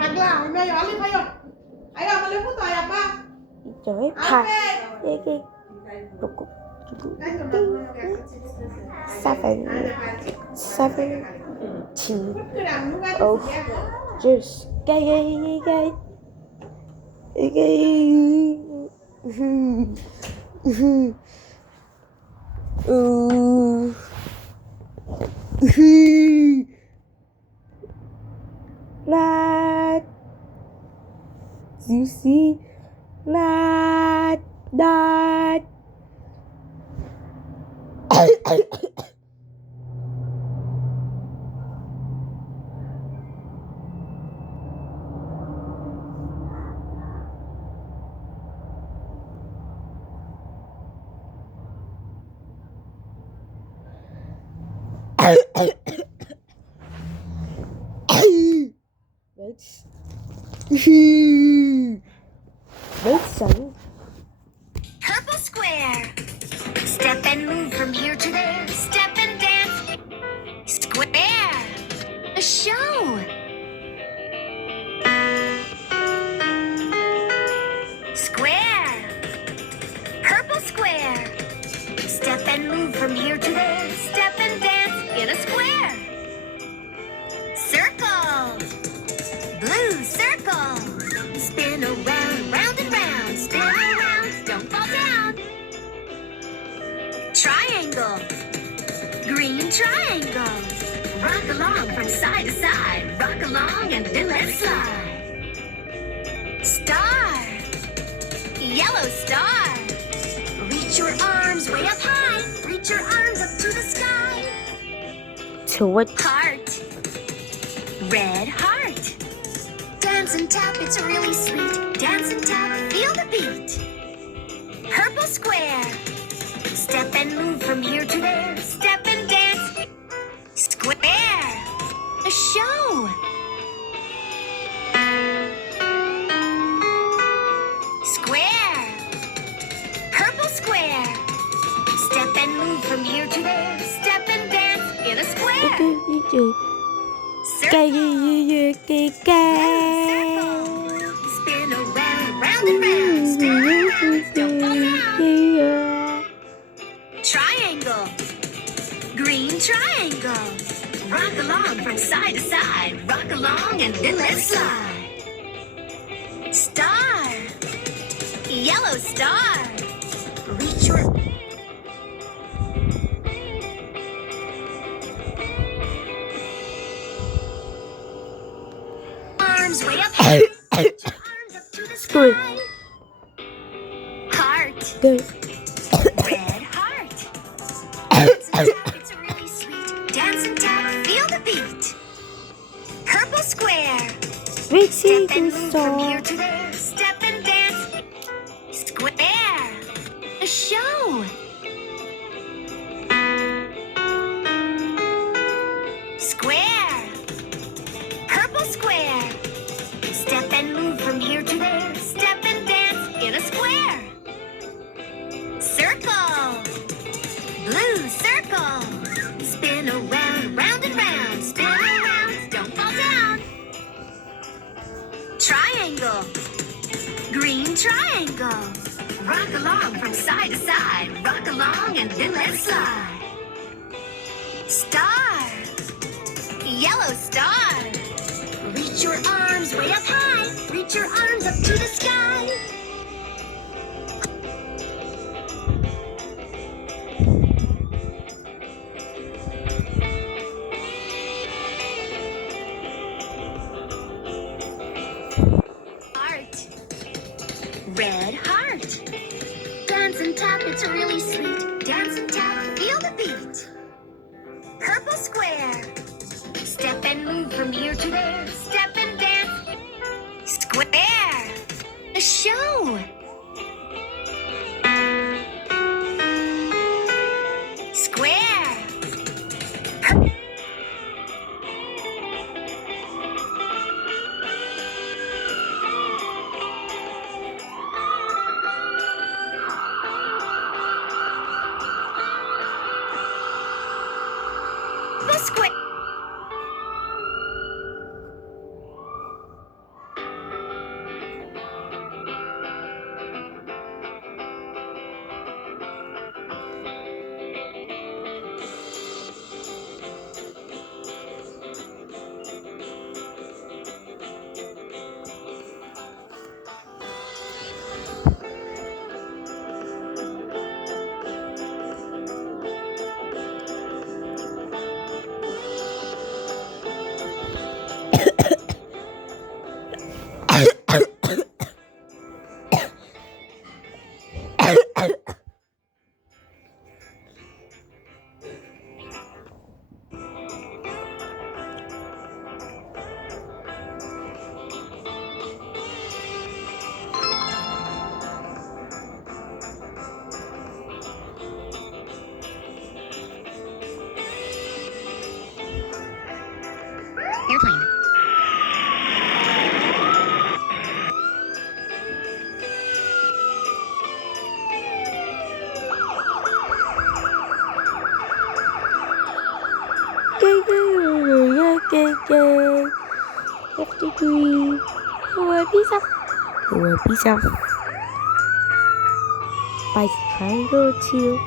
Agla, me ayuda, Ali, ayo. Ayo, me le puto ya, pa. Trời thà cái seven oh just cái la juicy la da Let's Purple square. Step and move from here to there. Step and dance. Square. A show. Square. Purple square. Step and move from here to there. Step and dance in a square. Circle. Blue circle. Spin around, round and round. Spin around, don't fall down. Triangle. Green triangle. Rock along from side to side. Rock along and then let's slide. Star. Yellow star. Reach your arms way up high. Reach your arms up to the sky. to what Heart. Red heart. Dance and tap, it's really sweet. Dance and tap, feel the beat. Purple square. Step and move from here to there. Step and dance. Square. A show. Square. Purple square. Step and move from here to there. Step and dance in a square. cái Spin around, round and round. Spin around, don't fall down. Triangle. Green triangle. Rock along from side to side. Rock along and then let's slide. Star. Yellow star. Reach your arms way up high. Reach your arms up to the Screw. sky. Heart. Good. Red heart. Dance and tap, it's really sweet. Dance and tap, feel the beat. Purple square. Step and move from here to there. Step and dance. Square. A show. Square. Purple square. Step and move from here to there. Step and dance in a square. Circle. Blue circle. Spin around, round and round. Spin around, don't fall down. Triangle. Green triangle. Rock along from side to side. Rock along and then let's slide. Star. Yellow star. Reach your arms way up high. Reach your arms up to the sky. Heart. Red heart. Dance and tap, it's really sweet. Dance and tap, feel the beat. Purple square. Step and move from here to there. Step and dance. Square. A show. Square. Purple square. Airplane. Have to agree. Or pizza. Or pizza. By triangle two.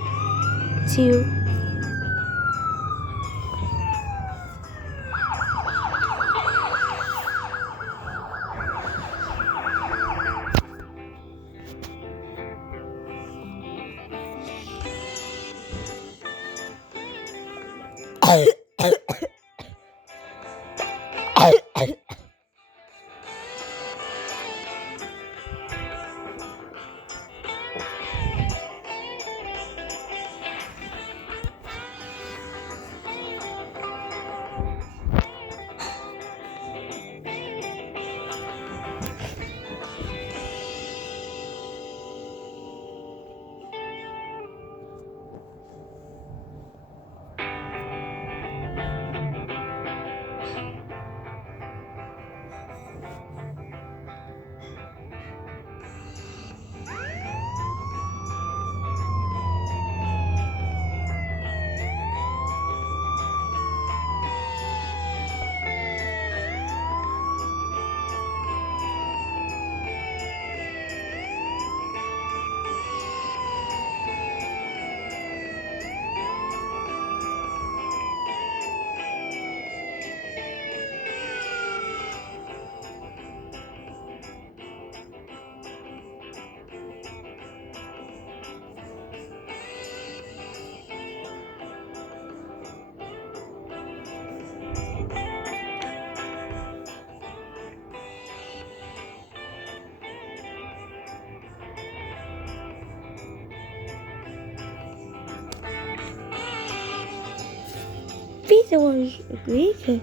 Pizza was great.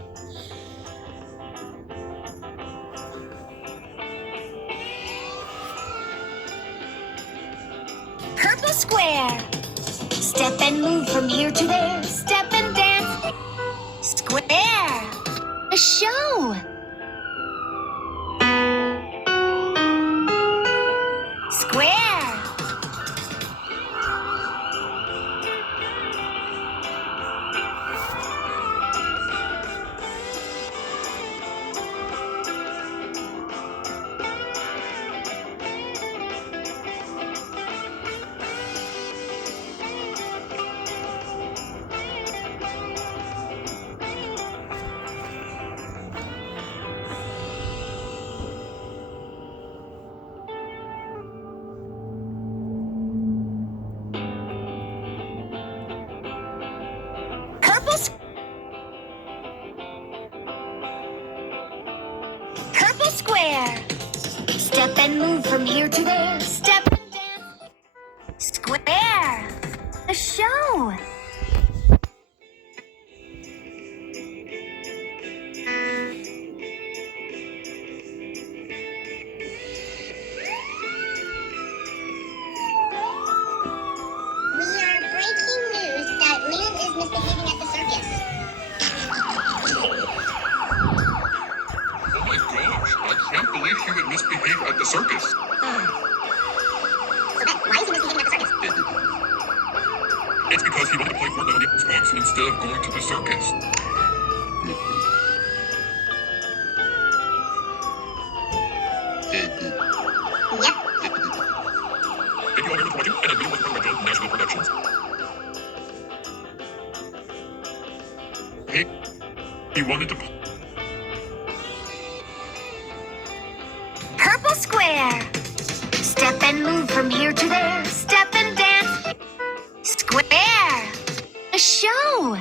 Purple square. Step and move from here to there. Step and dance. Square. A show. Square. Purple square. Step and move from here to there. Step and dance. Square. A show. He would misbehave at the circus. So why is he misbehaving at the circus? It's because he wanted to play Fortnite on the Xbox instead of going to the circus. Yep. Thank you all very much for watching, and a video was recorded by John National Productions. He wanted to Purple square. Step and move from here to there. Step and dance. Square. A show.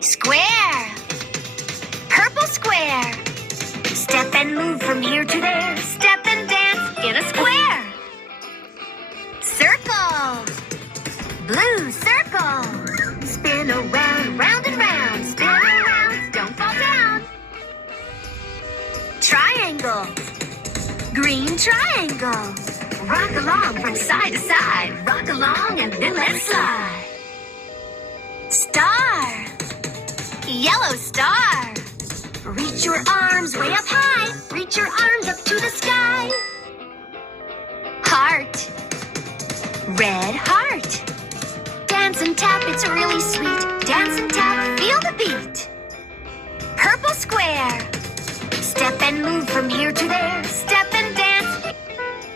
Square. Purple square. Step and move from here to there. Step and dance in a square. Circle. Blue circle. Spin around, round and round. Spin around, don't fall down. Triangle. Green triangle. Rock along from side to side. Rock along and then let's slide. Yellow star. Reach your arms way up high. Reach your arms up to the sky. Heart. Red heart. Dance and tap, it's really sweet. Dance and tap, feel the beat. Purple square. Step and move from here to there. Step and dance.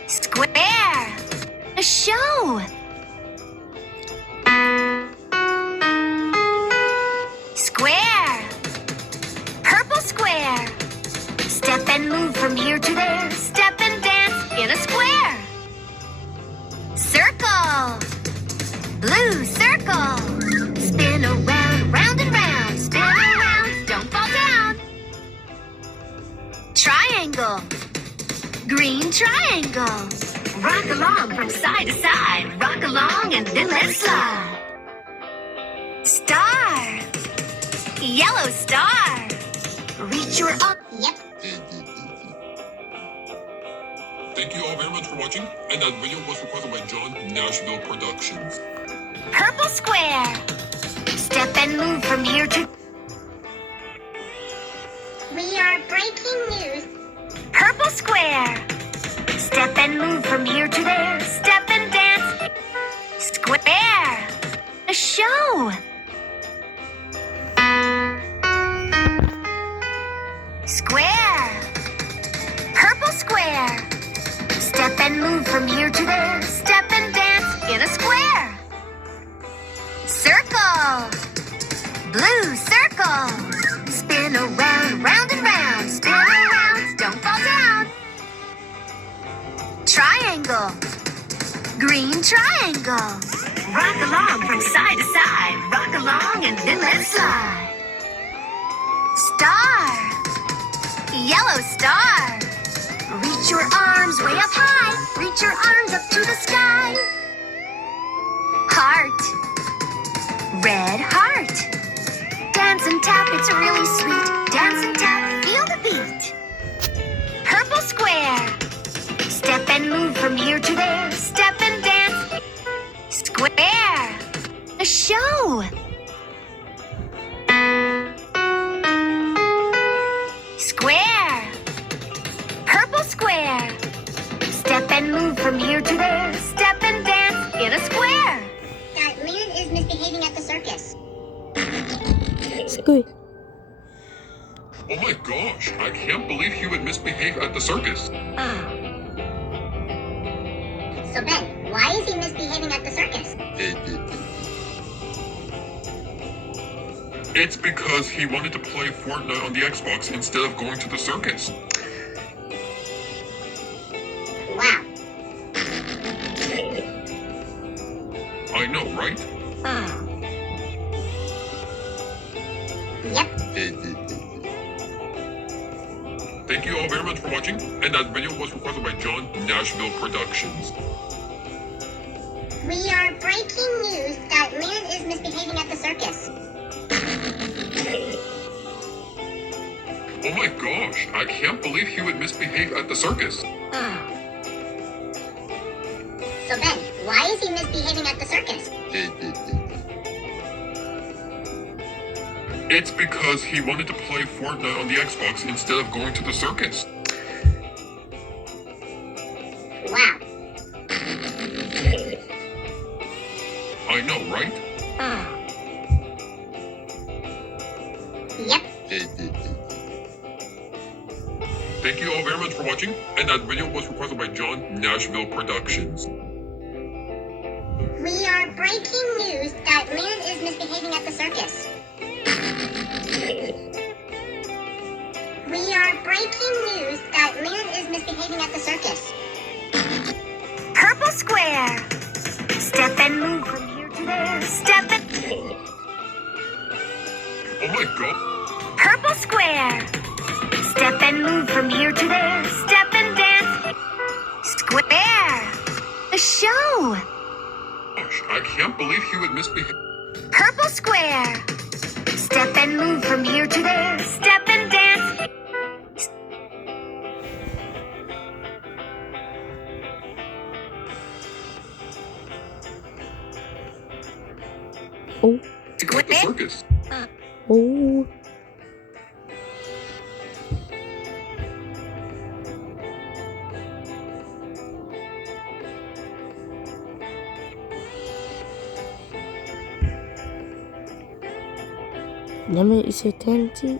Square. A show. Square. Purple square. Step and move from here to there. Step and dance in a square. Circle. Blue circle. Spin around, round and round. Spin around, don't fall down. Triangle. Green triangle. Rock along from side to side. Rock along and then let's slide. Star. Yellow star. Reach your arm. Yep. Thank you all very much for watching, and that video was recorded by John Nashville Productions. Purple square. Step and move from here to. We are breaking news. Purple square. Step and move from here to there. Step and dance. Square. A show. Square. Purple square. Step and move from here to there. Step and dance in a square. Circle. Blue circle. Spin around, round and round. Spin around, don't fall down. Triangle. Green triangle. Rock along from side to side. Rock along and then let's slide. Star. Yellow star. Reach your arms way up high. Reach your arms up to the sky. Heart. Red heart. Dance and tap, it's really sweet. Dance and tap, feel the beat. Purple square. Step and move from here to there. Step and dance. Square. A show. Square. Purple square. Step and move from here to there. Step and dance in a square. That man is misbehaving at the circus. Squid. Oh my gosh, I can't believe he would misbehave at the circus. So Ben, why is he misbehaving at the circus? It's because he wanted to play Fortnite on the Xbox instead of going to the circus. Wow. I know, right? Yep. Thank you all very much for watching, and that video was recorded by John Nashville Productions. We are breaking news that man is misbehaving at the circus. Oh my gosh, I can't believe he would misbehave at the circus. So Ben, why is he misbehaving at the circus? It's because he wanted to play Fortnite on the Xbox instead of going to the circus. Wow. I know, right? Yep. Thank you all very much for watching, and that video was recorded by John Nashville Productions. We are breaking news that man is misbehaving at the circus. We are breaking news that man is misbehaving at the circus. Purple square. Step and move from here to there. Step and... Oh my god. Purple square. Step and move from here to there. Step and dance. Square. A show. Gosh, I can't believe he would misbehave. Purple square. Step and move from here to there. Step and dance. Oh. At the circus. Oh. Damit ist es Tanzig.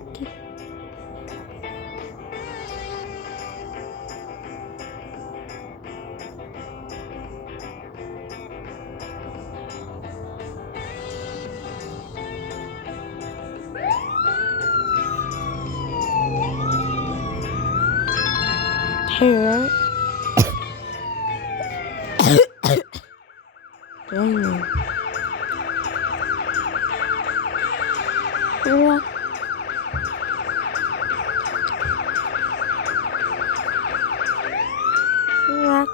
Here. Dang. Rock. Rock.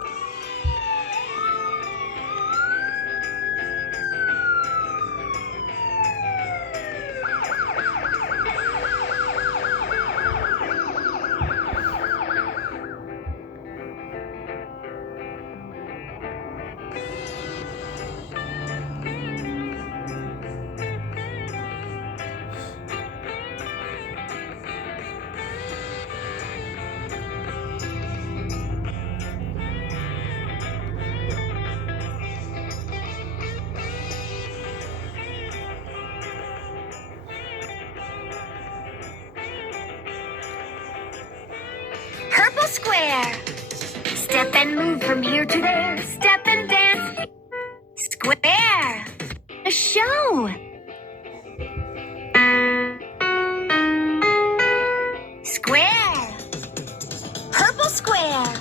Purple square. Step and move from here to there. Step and dance. Square. A show. Square. Purple square.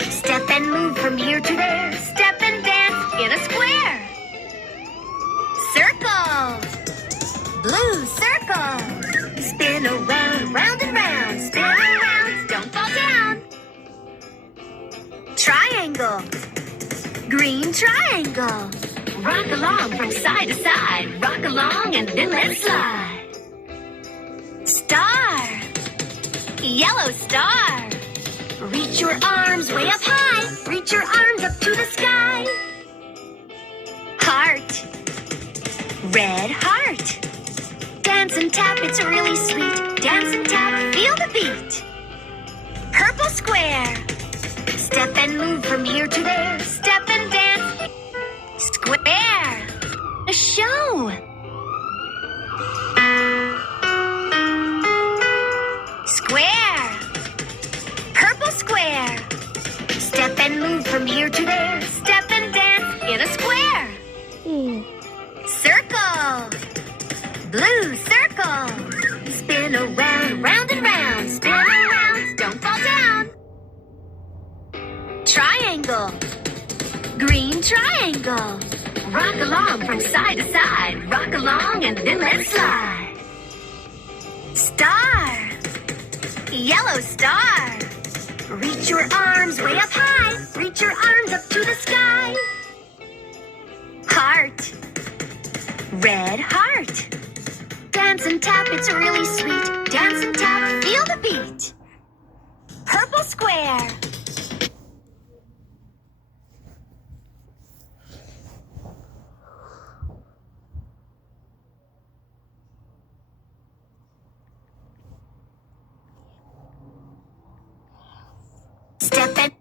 Step and move from here to there. Step and dance in a square. Circle. Blue circle. Spin around, round and round. Spin around, don't fall down. Triangle. Green triangle. Rock along from side to side. Rock along and then let's slide. Star. Yellow star. Reach your arms way up high. Reach your arms up to the sky. Heart. Red heart. Dance and tap, it's really sweet. Dance and tap, feel the beat. Purple square. Step and move from here to there. Step and dance. Square. A show. Square. Purple square. Step and move from here to there. Step and dance in a square. Circle. Blue circle. Spin around, round and round. Spin around, don't fall down. Triangle. Green triangle. Rock along from side to side. Rock along and then let's slide. Star. Yellow star. Reach your arms way up high. Reach your arms up to the sky. Heart. Red heart. Dance and tap, it's really sweet. Dance and tap, feel the beat. Purple square. Step and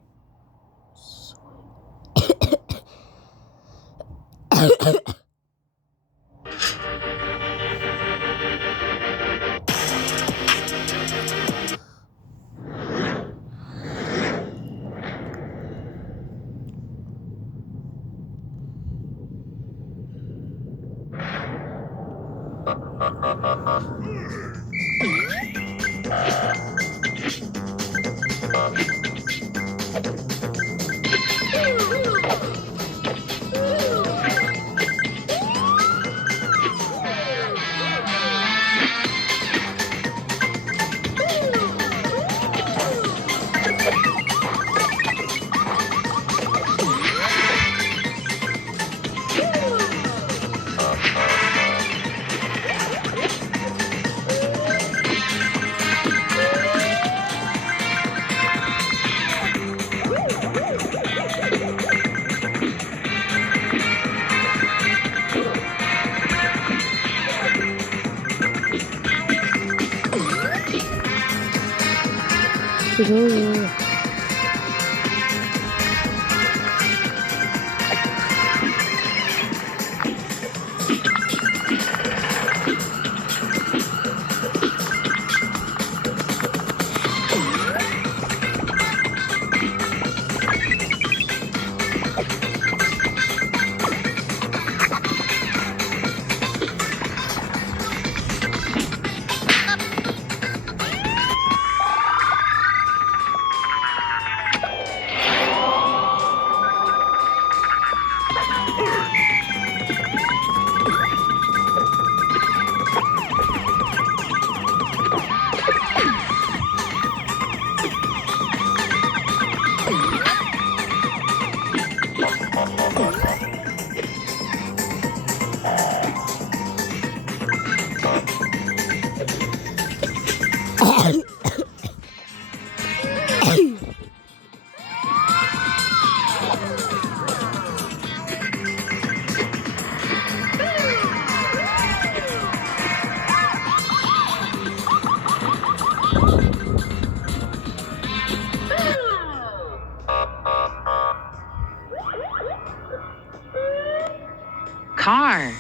Car.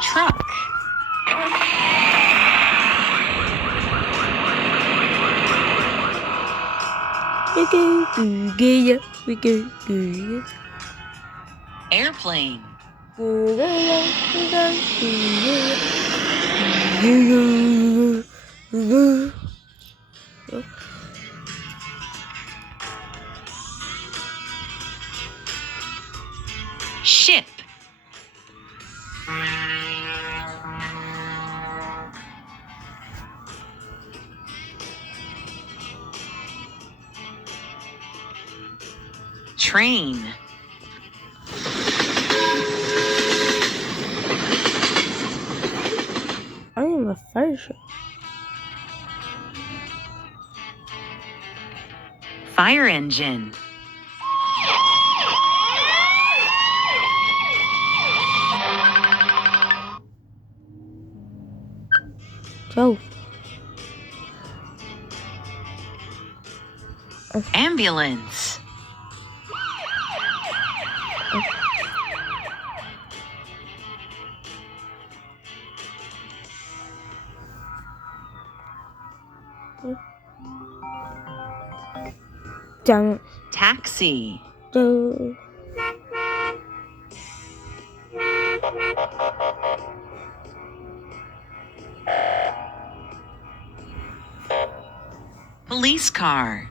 Truck. Airplane. Ship. Train. I'm a fire. Fire engine. Go. Ambulance. Down. Taxi. Go. Police car.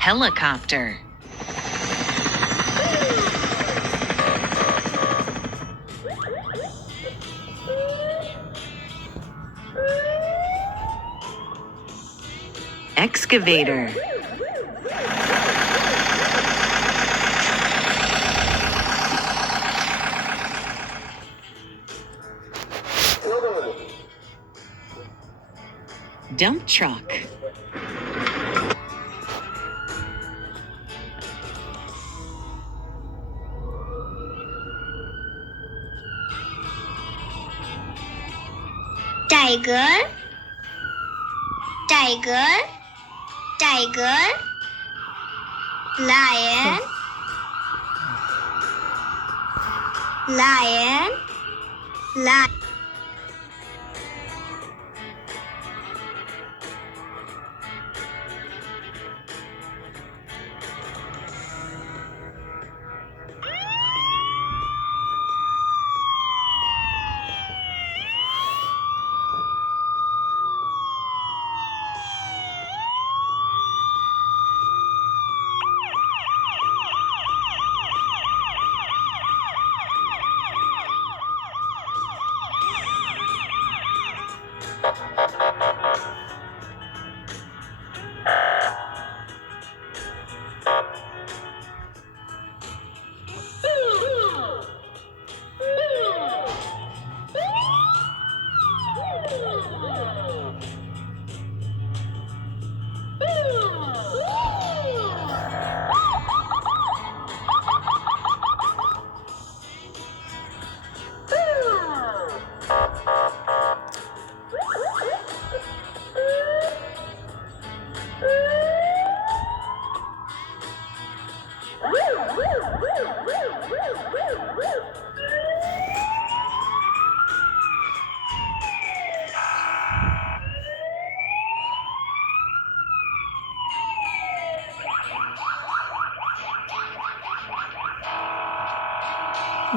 Helicopter. Excavator. Dump truck. Tiger, tiger, tiger, lion, lion, lion.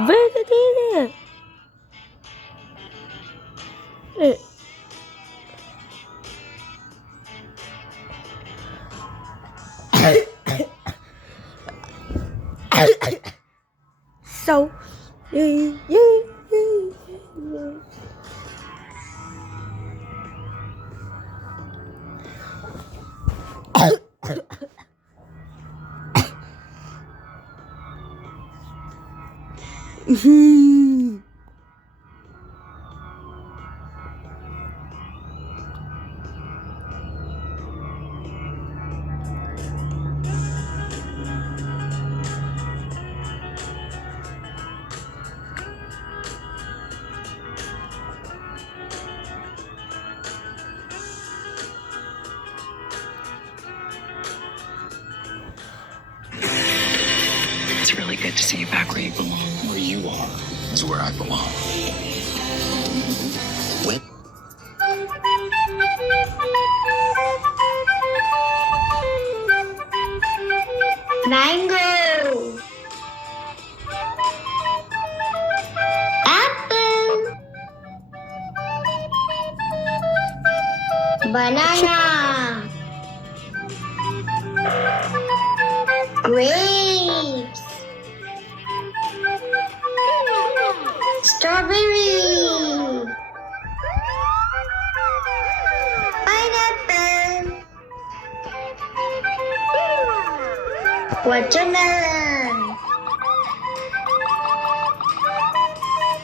Where did he it? So, good to see you back where you belong. Where you are is where I belong. When Mango. Apple. Banana. Grapes. Strawberry. Pineapple. Watermelon.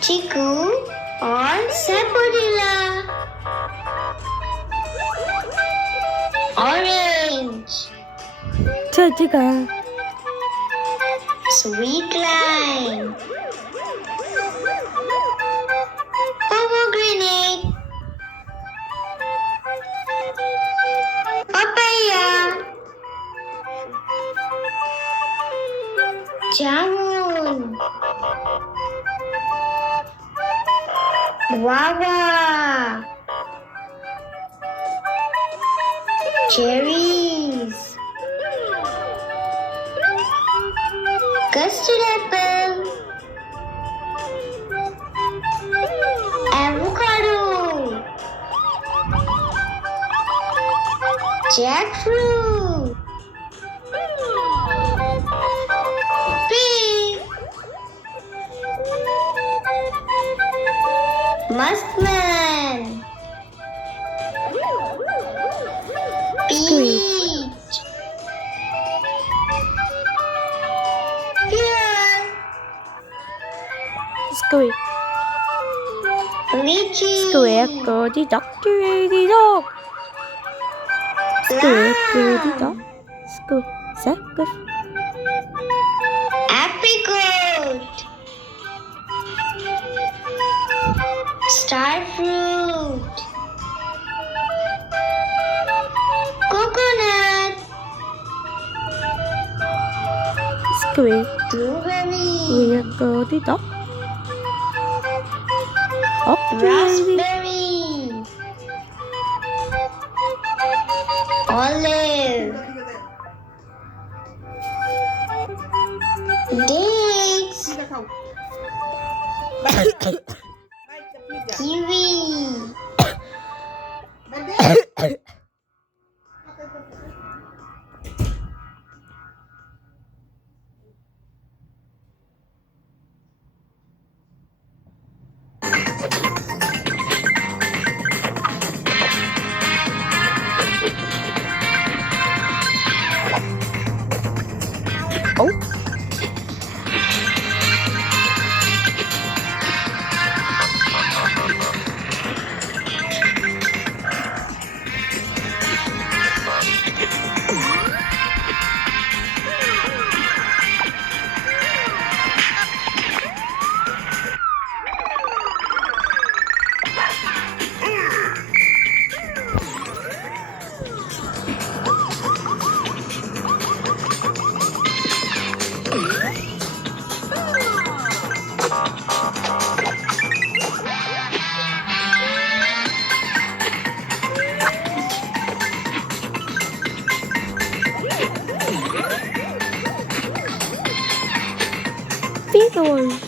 Chiku or sapodilla. Orange. 저지가 Sweet lime. Pomegranate. Papaya. Jamun. Guava. Cherries. Custard apple. Avocado. Jackfruit. Pig. Muskmelon. Peach. Pear. 스크윗 Lychee. 스크웨어 디덕 디덕 스크웨어 디덕 스크 Apricot. Star fruit. Coconut. 스크웨어 Blueberry. 디덕 업베리 Raspberry. Olive. Dates. Đi ra không? Kiwi. Bên đây. Beetle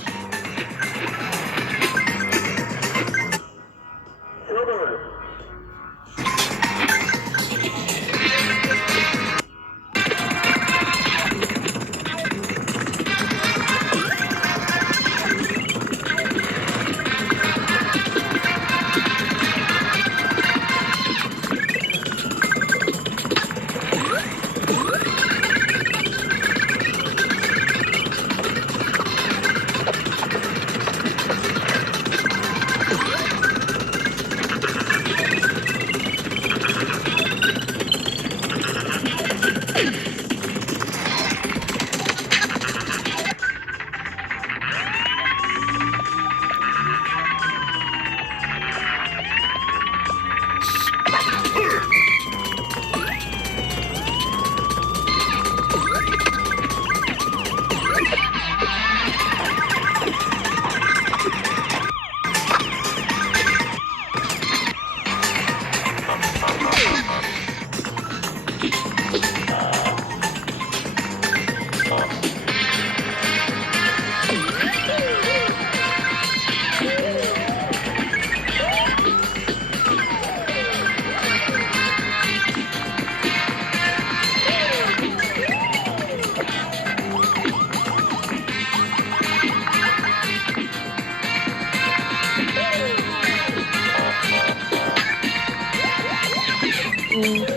So.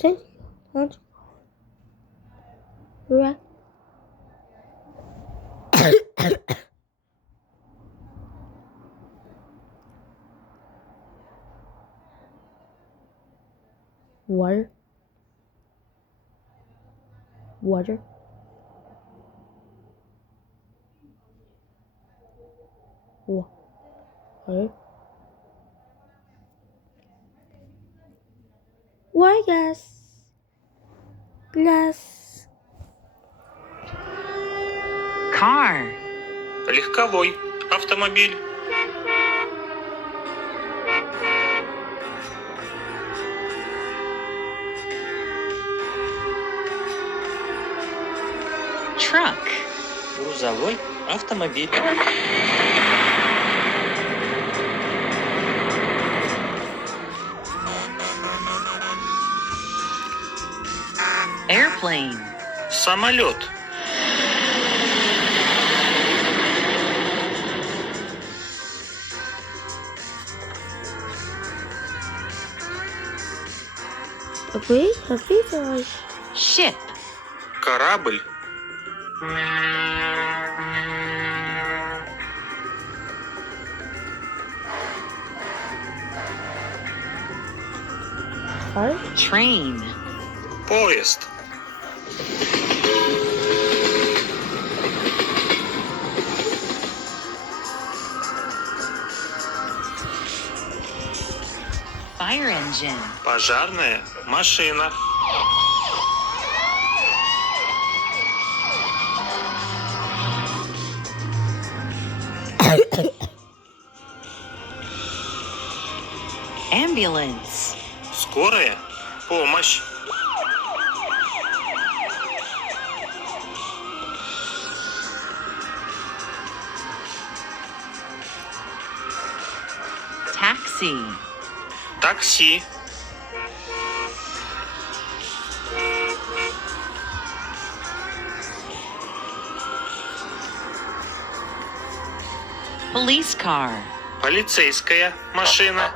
Change. Launch. React. Water. Water. Water. Water gas. Glass. Car. Легковой. Автомобиль. Truck. Грузовой автомобиль. Airplane. Самолет. Окей. Ship. Корабль. Car. Train. Поезд. Fire engine. Пожарная машина. Ambulance. Скорая помощь. Taxi. Такси. Police car. Полицейская машина.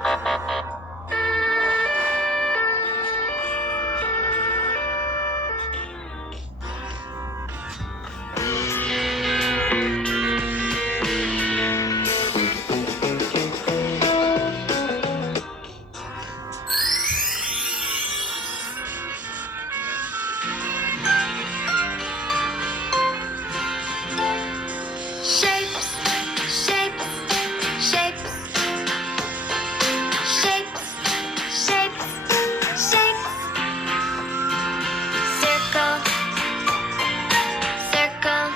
Shapes, shapes, shapes. Shapes, shapes, shapes. Circle, circle.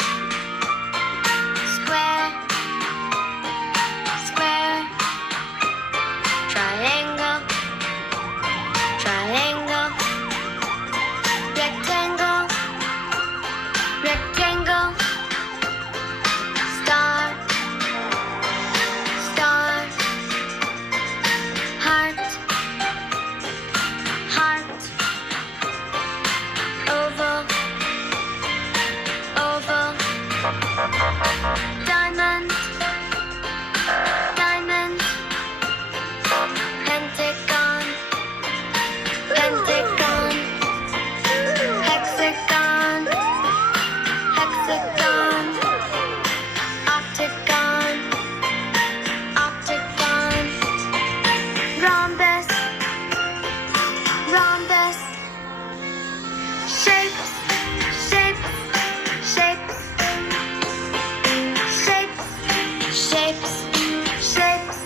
Square, square. Triangle, triangle. Rectangle, rectangle. Star, star. Heart, heart. Oval, oval. Diamond, diamond. Pentagon, pentagon. Hexagon, hexagon. Octagon, octagon. Rhombus, rhombus. Shapes, shapes, shapes. Shapes, shapes, shapes.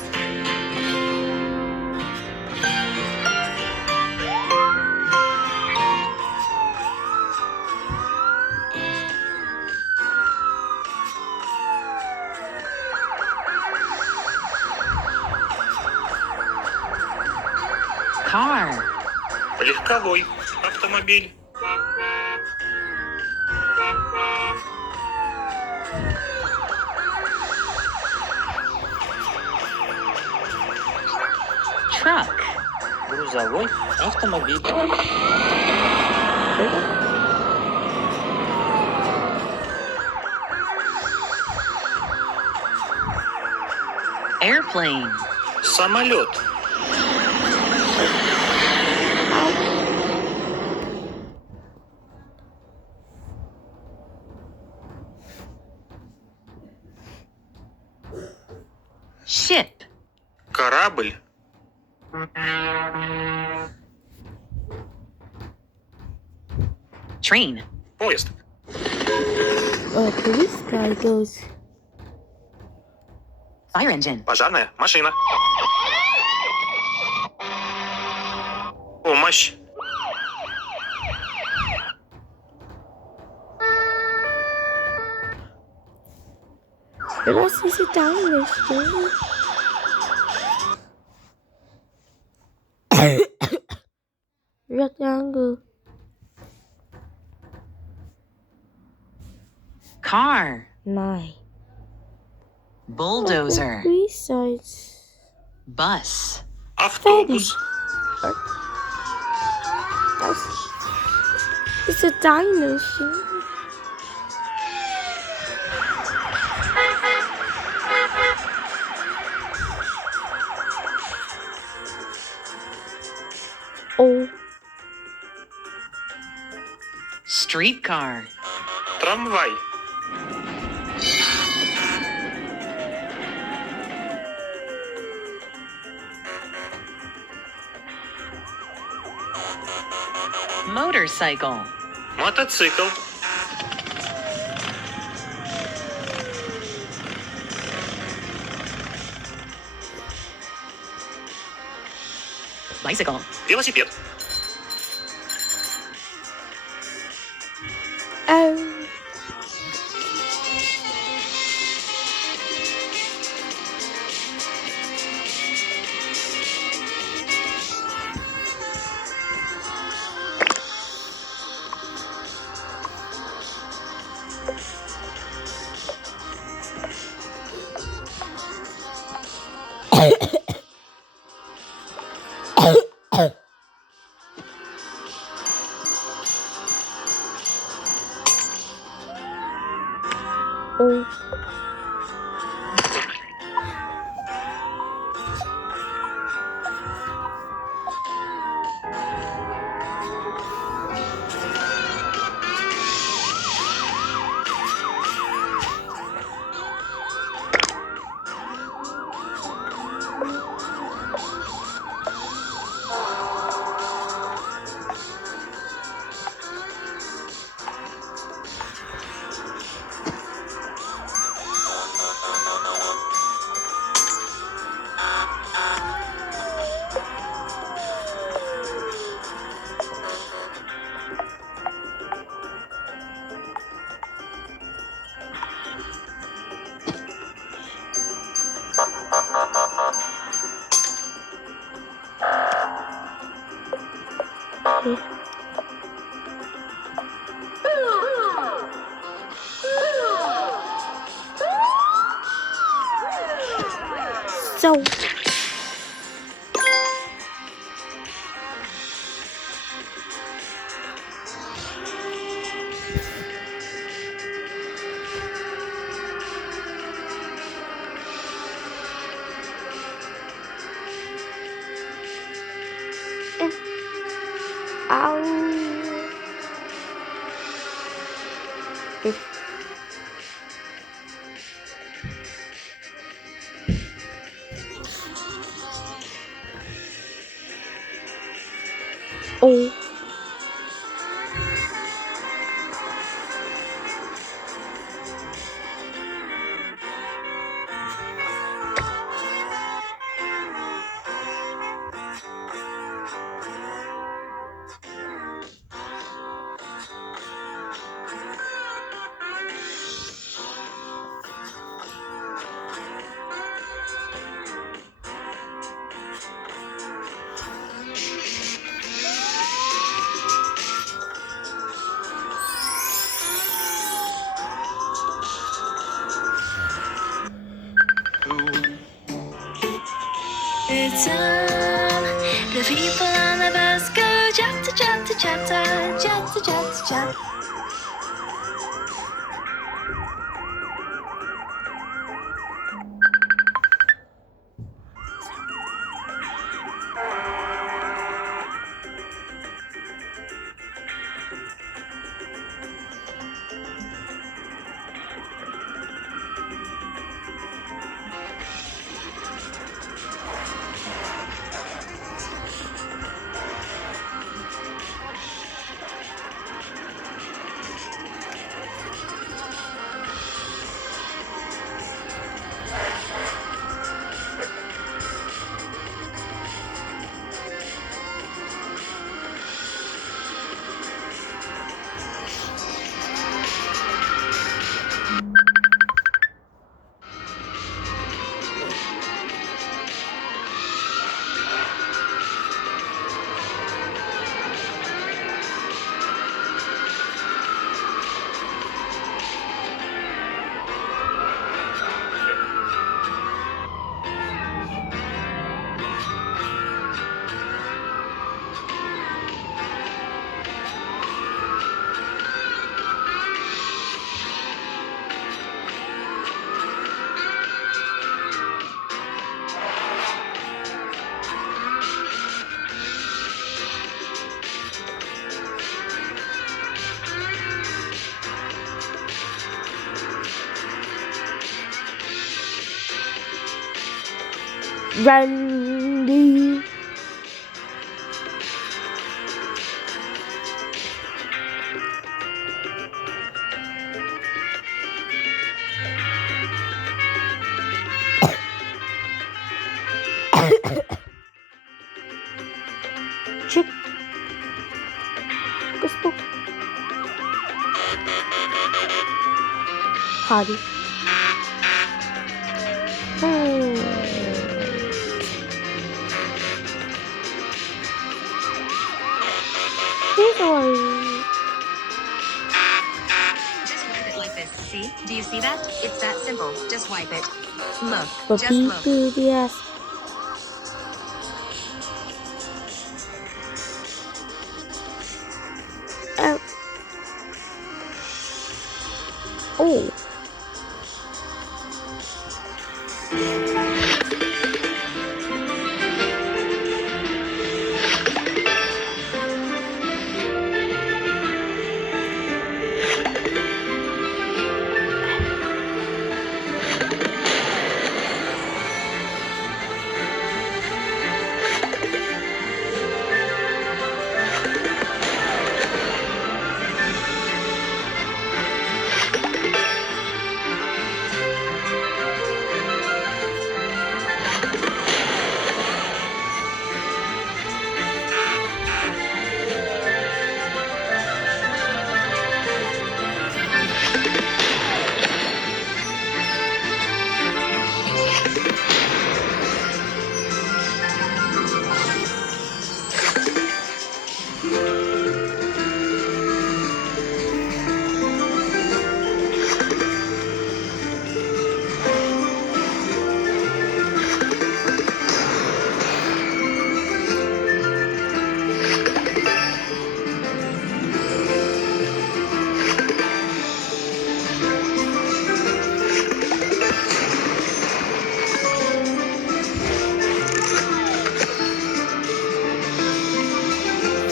Car. Легковой автомобиль. Truck. Грузовой автомобиль. Airplane. Самолет. Ship. Корабль. Train. Поезд. Oh, this guy goes. Fire engine. Пожарная машина. Помощь. Das ist a dinosaur. Rectangle. Car. 9. Bulldozer. 3 sides. Bus. Автобус. It's a dinosaur. Oh, Streetcar. Трамвай. Motorcycle. Мотоцикл. Bicycle. Велосипед. oh. Oh. So. Ow. Oh. It's the people on the bus go chatter, chatter, chatter, chatter, chatter, chatter. Randy. Chick. Gusto. Hadi. This one. Just wipe it like this. See? Do you see that? It's that simple. Just wipe it. Look. Just Papi look. Pedias. Oh.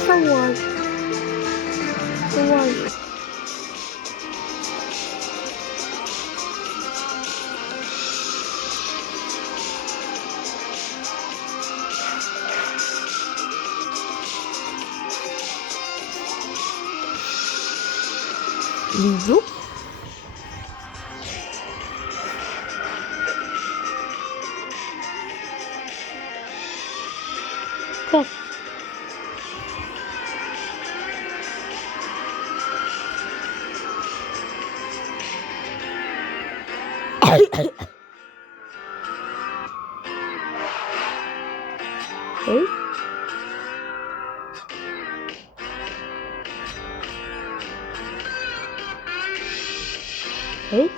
Someone. Livro. Okay. Hey. Hey. Hey.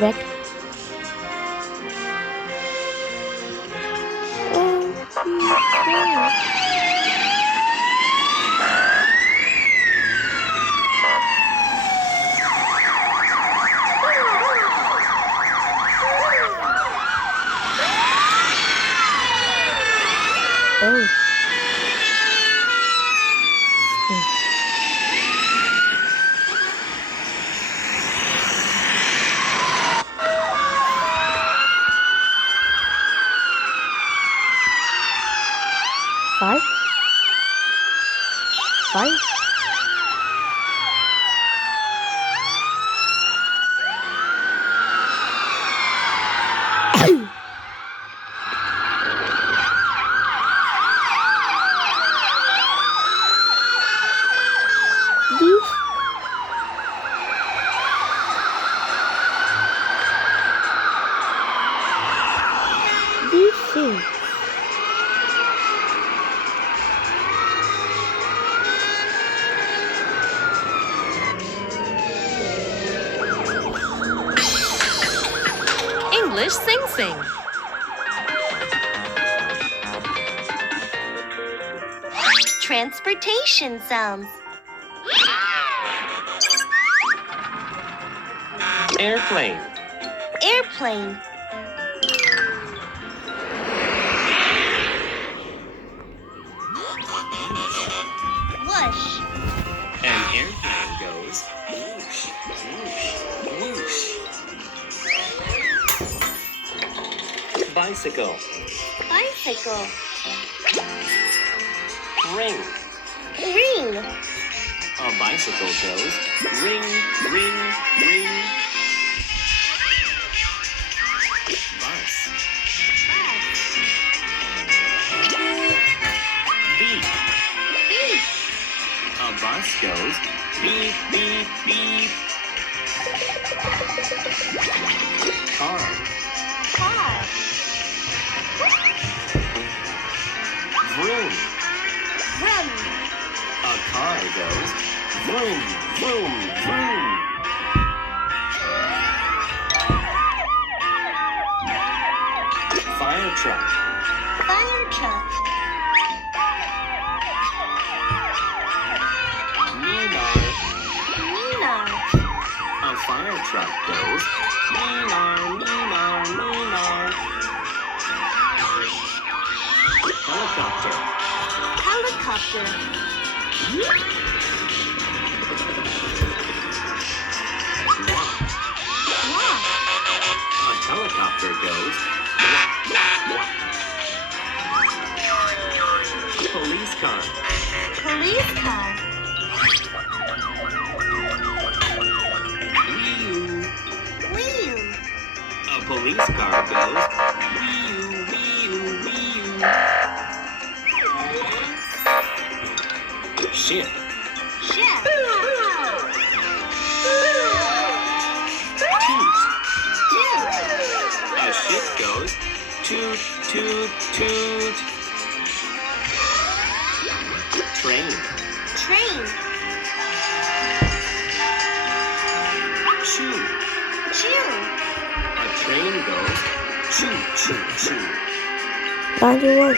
Red. Oh. Five. Five. This. Shoes. English Sing Sing. Transportation sounds. Airplane. Airplane. Whoosh. An airplane goes whoosh, whoosh, whoosh. Bicycle. Bicycle. Ring. Ring. A bicycle goes ring, ring, ring. Bus. Beep. Beep. A bus goes beep, beep, beep. Car. Car. Vroom. Vroom. A car goes vroom, vroom, vroom. Fire truck. Fire truck. Neenar. Neenar. A fire truck goes neenar, neenar, neenar. Helicopter. Helicopter. Walk. A helicopter goes whack, whack, whack. Police car. Police car. Whee-oo. Wheel. A police car goes whee-oo, whee-oo, whee-oo. Ship. Ship. Toot. Toot. A ship goes toot, toot, toot. Train. Train. Choo. Chew. A train goes choo, choo, choo. Laundry one.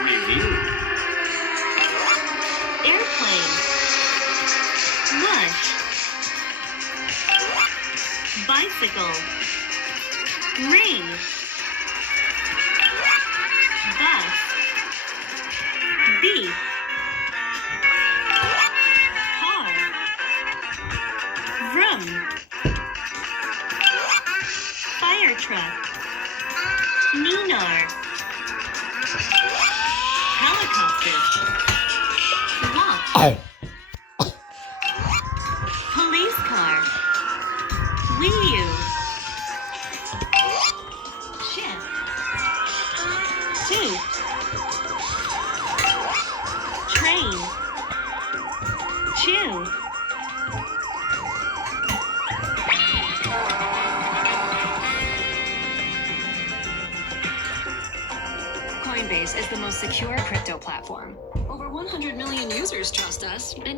Review. Airplane. Mush. Bicycle. Ring. Bus. Beep. Car. Vroom. Fire truck. Neenar. Helicopter. Walk. Police car. Wheel. Ship. Toot. Train. Chew. Coinbase is the most secure crypto platform. Over 100 million users trust us, and